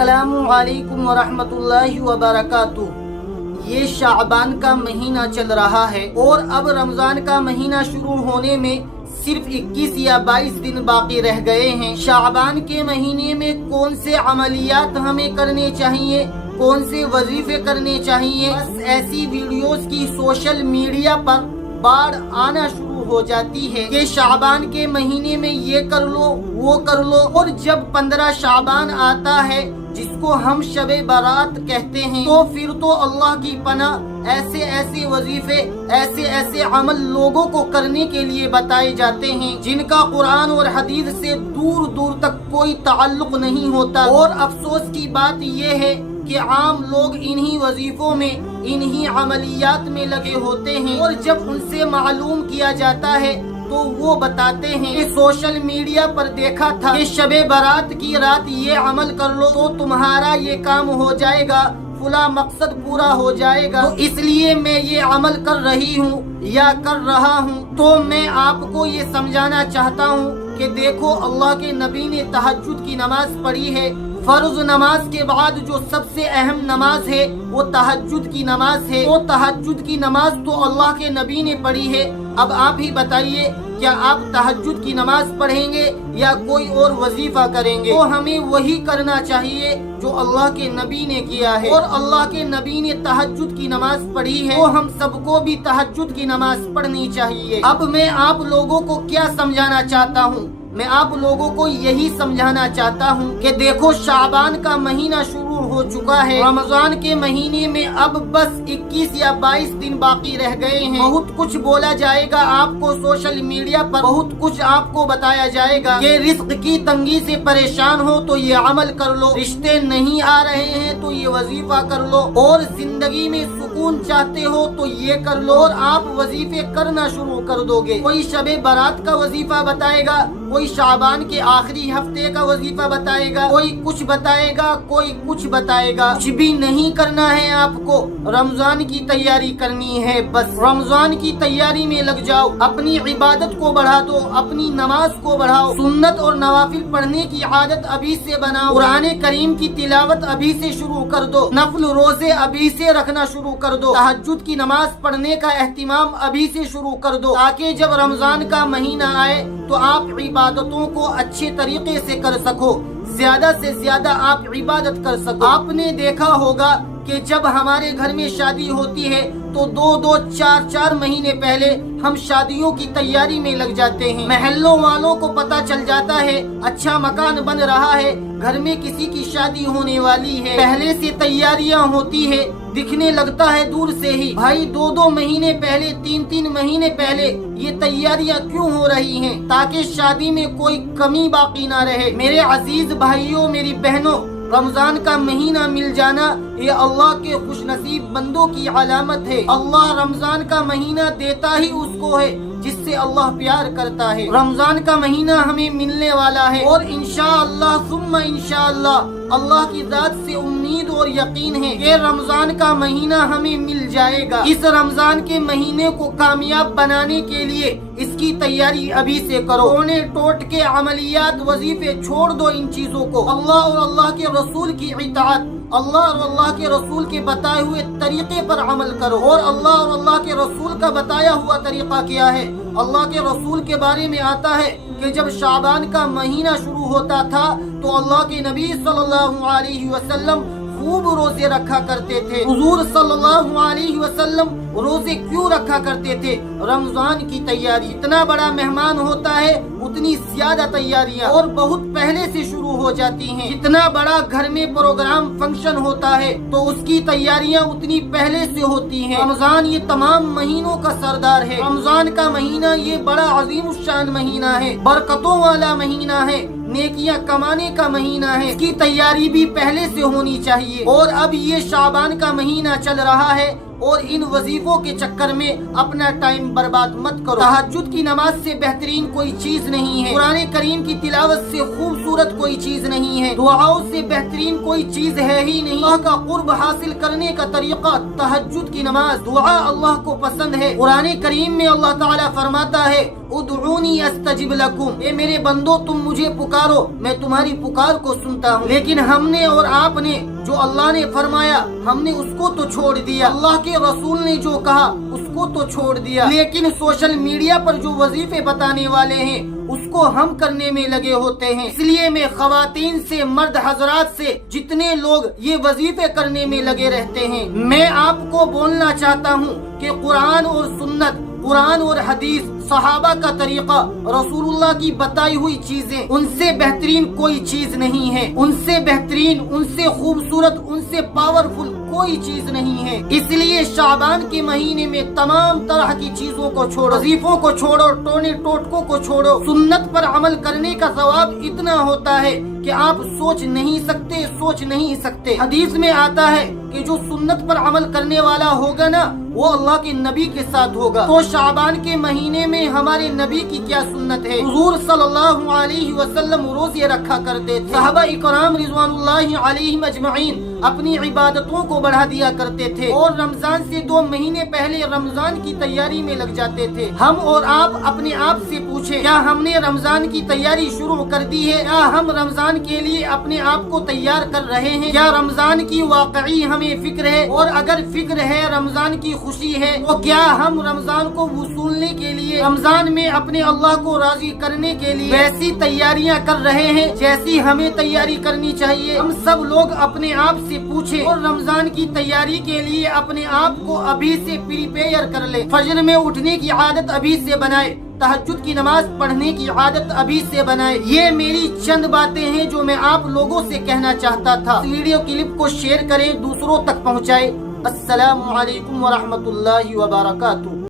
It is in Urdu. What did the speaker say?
السلام علیکم ورحمۃ اللہ وبرکاتہ۔ یہ شعبان کا مہینہ چل رہا ہے اور اب رمضان کا مہینہ شروع ہونے میں صرف 21 یا 22 دن باقی رہ گئے ہیں۔ شعبان کے مہینے میں کون سے عملیات ہمیں کرنے چاہیے، کون سے وظیفے کرنے چاہیے، بس ایسی ویڈیوز کی سوشل میڈیا پر باڑ آنا شروع ہو جاتی ہے کہ شعبان کے مہینے میں یہ کر لو وہ کر لو، اور جب 15 شعبان آتا ہے جس کو ہم شب برات کہتے ہیں تو پھر تو اللہ کی پناہ ایسے وظیفے ایسے عمل لوگوں کو کرنے کے لیے بتائے جاتے ہیں جن کا قرآن اور حدیث سے دور دور تک کوئی تعلق نہیں ہوتا۔ اور افسوس کی بات یہ ہے کہ عام لوگ انہی وظیفوں میں انہی عملیات میں لگے ہوتے ہیں، اور جب ان سے معلوم کیا جاتا ہے تو وہ بتاتے ہیں کہ سوشل میڈیا پر دیکھا تھا کہ شب برات کی رات یہ عمل کر لو تو تمہارا یہ کام ہو جائے گا، فلاں مقصد پورا ہو جائے گا، تو اس لیے میں یہ عمل کر رہی ہوں یا کر رہا ہوں۔ تو میں آپ کو یہ سمجھانا چاہتا ہوں کہ دیکھو، اللہ کے نبی نے تہجد کی نماز پڑھی ہے۔ فرض نماز کے بعد جو سب سے اہم نماز ہے وہ تہجد کی نماز ہے۔ وہ تہجد کی نماز تو اللہ کے نبی نے پڑھی ہے۔ اب آپ ہی بتائیے، کیا آپ تہجد کی نماز پڑھیں گے یا کوئی اور وظیفہ کریں گے؟ تو ہمیں وہی کرنا چاہیے جو اللہ کے نبی نے کیا ہے، اور اللہ کے نبی نے تہجد کی نماز پڑھی ہے تو ہم سب کو بھی تہجد کی نماز پڑھنی چاہیے۔ اب میں آپ لوگوں کو کیا سمجھانا چاہتا ہوں؟ میں آپ لوگوں کو یہی سمجھانا چاہتا ہوں کہ دیکھو، شعبان کا مہینہ شروع ہو چکا ہے، رمضان کے مہینے میں اب بس 21 یا 22 دن باقی رہ گئے ہیں۔ بہت کچھ بولا جائے گا آپ کو سوشل میڈیا پر، بہت کچھ آپ کو بتایا جائے گا کہ رزق کی تنگی سے پریشان ہو تو یہ عمل کر لو، رشتے نہیں آ رہے ہیں تو یہ وظیفہ کر لو، اور زندگی میں سکون چاہتے ہو تو یہ کر لو، اور آپ وظیفے کرنا شروع کر دو گے۔ کوئی شب برات کا وظیفہ بتائے گا، کوئی شعبان کے آخری ہفتے کا وظیفہ بتائے گا، کوئی کچھ بتائے گا، کوئی کچھ بتائے گا۔ کچھ بھی نہیں کرنا ہے آپ کو، رمضان کی تیاری کرنی ہے۔ بس رمضان کی تیاری میں لگ جاؤ، اپنی عبادت کو بڑھا دو، اپنی نماز کو بڑھاؤ، سنت اور نوافل پڑھنے کی عادت ابھی سے بناؤ، قرآن کریم کی تلاوت ابھی سے شروع کر دو، نفل روزے ابھی سے رکھنا شروع کر دو، تہجد کی نماز پڑھنے کا اہتمام ابھی سے شروع کر دو، تاکہ جب رمضان کا مہینہ آئے تو آپ عبادتوں کو اچھے طریقے سے کر سکو، زیادہ سے زیادہ آپ عبادت کر سکو۔ آپ نے دیکھا ہوگا کہ جب ہمارے گھر میں شادی ہوتی ہے تو 2 4 مہینے پہلے ہم شادیوں کی تیاری میں لگ جاتے ہیں۔ محلوں والوں کو پتہ چل جاتا ہے اچھا مکان بن رہا ہے، گھر میں کسی کی شادی ہونے والی ہے، پہلے سے تیاریاں ہوتی ہے، دکھنے لگتا ہے دور سے ہی۔ بھائی 2 مہینے پہلے، 3 مہینے پہلے یہ تیاریاں کیوں ہو رہی ہیں؟ تاکہ شادی میں کوئی کمی باقی نہ رہے۔ میرے عزیز بھائیوں، میری بہنوں، رمضان کا مہینہ مل جانا یہ اللہ کے خوش نصیب بندوں کی علامت ہے۔ اللہ رمضان کا مہینہ دیتا ہی اس کو ہے جس سے اللہ پیار کرتا ہے۔ رمضان کا مہینہ ہمیں ملنے والا ہے، اور انشاءاللہ ثم انشاءاللہ اللہ کی ذات سے امید اور یقین ہے کہ رمضان کا مہینہ ہمیں مل جائے گا۔ اس رمضان کے مہینے کو کامیاب بنانے کے لیے اس کی تیاری ابھی سے کرو۔ ٹونے ٹوٹ کے عملیات، وظیفے چھوڑ دو، ان چیزوں کو اللہ اور اللہ کے رسول کی اطاعت، اللہ اور اللہ کے رسول کے بتائے ہوئے طریقے پر عمل کرو۔ اور اللہ اور اللہ کے رسول کا بتایا ہوا طریقہ کیا ہے؟ اللہ کے رسول کے بارے میں آتا ہے کہ جب شعبان کا مہینہ شروع ہوتا تھا تو اللہ کے نبی صلی اللہ علیہ وسلم خوب روزے رکھا کرتے تھے۔ حضور صلی اللہ علیہ وسلم روزے کیوں رکھا کرتے تھے؟ رمضان کی تیاری۔ اتنا بڑا مہمان ہوتا ہے اتنی زیادہ تیاریاں اور بہت پہلے سے شروع ہو جاتی ہیں۔ جتنا بڑا گھر میں پروگرام فنکشن ہوتا ہے تو اس کی تیاریاں اتنی پہلے سے ہوتی ہیں۔ رمضان یہ تمام مہینوں کا سردار ہے۔ رمضان کا مہینہ یہ بڑا عظیم الشان مہینہ ہے، برکتوں والا مہینہ ہے، نیکیاں کمانے کا مہینہ ہے۔ اس کی تیاری بھی پہلے سے ہونی چاہیے۔ اور اب یہ شعبان کا مہینہ چل رہا ہے اور ان وظیفوں کے چکر میں اپنا ٹائم برباد مت کرو۔ تہجد کی نماز سے بہترین کوئی چیز نہیں ہے، قرآن کریم کی تلاوت سے خوبصورت کوئی چیز نہیں ہے، دعاؤں سے بہترین کوئی چیز ہے ہی نہیں۔ اللہ کا قرب حاصل کرنے کا طریقہ تہجد کی نماز، دعا اللہ کو پسند ہے۔ قرآن کریم میں اللہ تعالیٰ فرماتا ہے ادعونی استجب لکم، اے میرے بندو تم مجھے پکارو میں تمہاری پکار کو سنتا ہوں۔ لیکن ہم نے اور آپ نے جو اللہ نے فرمایا ہم نے اس کو تو چھوڑ دیا، اللہ کے رسول نے جو کہا اس کو تو چھوڑ دیا، لیکن سوشل میڈیا پر جو وظیفے بتانے والے ہیں اس کو ہم کرنے میں لگے ہوتے ہیں۔ اس لیے میں خواتین سے مرد حضرات سے جتنے لوگ یہ وظیفے کرنے میں لگے رہتے ہیں میں آپ کو بولنا چاہتا ہوں کہ قرآن اور سنت، قرآن اور حدیث، صحابہ کا طریقہ، رسول اللہ کی بتائی ہوئی چیزیں ان سے بہترین کوئی چیز نہیں ہے، ان سے بہترین، ان سے خوبصورت، ان سے پاورفل کوئی چیز نہیں ہے۔ اس لیے شعبان کے مہینے میں تمام طرح کی چیزوں کو چھوڑو، وظیفوں کو چھوڑو، ٹونے ٹوٹکوں کو چھوڑو۔ سنت پر عمل کرنے کا ثواب اتنا ہوتا ہے کہ آپ سوچ نہیں سکتے۔ حدیث میں آتا ہے کہ جو سنت پر عمل کرنے والا ہوگا نا وہ اللہ کے نبی کے ساتھ ہوگا۔ تو شعبان کے مہینے میں ہمارے نبی کی کیا سنت ہے؟ حضور صلی اللہ علیہ وسلم روزے رکھا کرتے تھے، صحابہ اکرام رضوان اللہ علیہم اجمعین اپنی عبادتوں کو بڑھا دیا کرتے تھے اور رمضان سے 2 مہینے پہلے رمضان کی تیاری میں لگ جاتے تھے۔ ہم اور آپ اپنے آپ سے پوچھیں کیا ہم نے رمضان کی تیاری شروع کر دی ہے؟ کیا ہم رمضان کے لیے اپنے آپ کو تیار کر رہے ہیں؟ کیا رمضان کی واقعی ہمیں فکر ہے؟ اور اگر فکر ہے، رمضان کی خوشی ہے، تو کیا ہم رمضان کو وصولنے کے لیے، رمضان میں اپنے اللہ کو راضی کرنے کے لیے ویسی تیاریاں کر رہے ہیں جیسی ہمیں تیاری کرنی چاہیے؟ ہم سب لوگ اپنے آپ سے پوچھیں اور رمضان کی تیاری کے لیے اپنے آپ کو ابھی سے پریپیئر کر لیں۔ فجر میں اٹھنے کی عادت ابھی سے بنائے، تہجد کی نماز پڑھنے کی عادت ابھی سے بنائے۔ یہ میری چند باتیں ہیں جو میں آپ لوگوں سے کہنا چاہتا تھا۔ اس ویڈیو کلپ کو شیئر کریں، دوسروں تک پہنچائیں۔ السلام علیکم ورحمۃ اللہ وبرکاتہ۔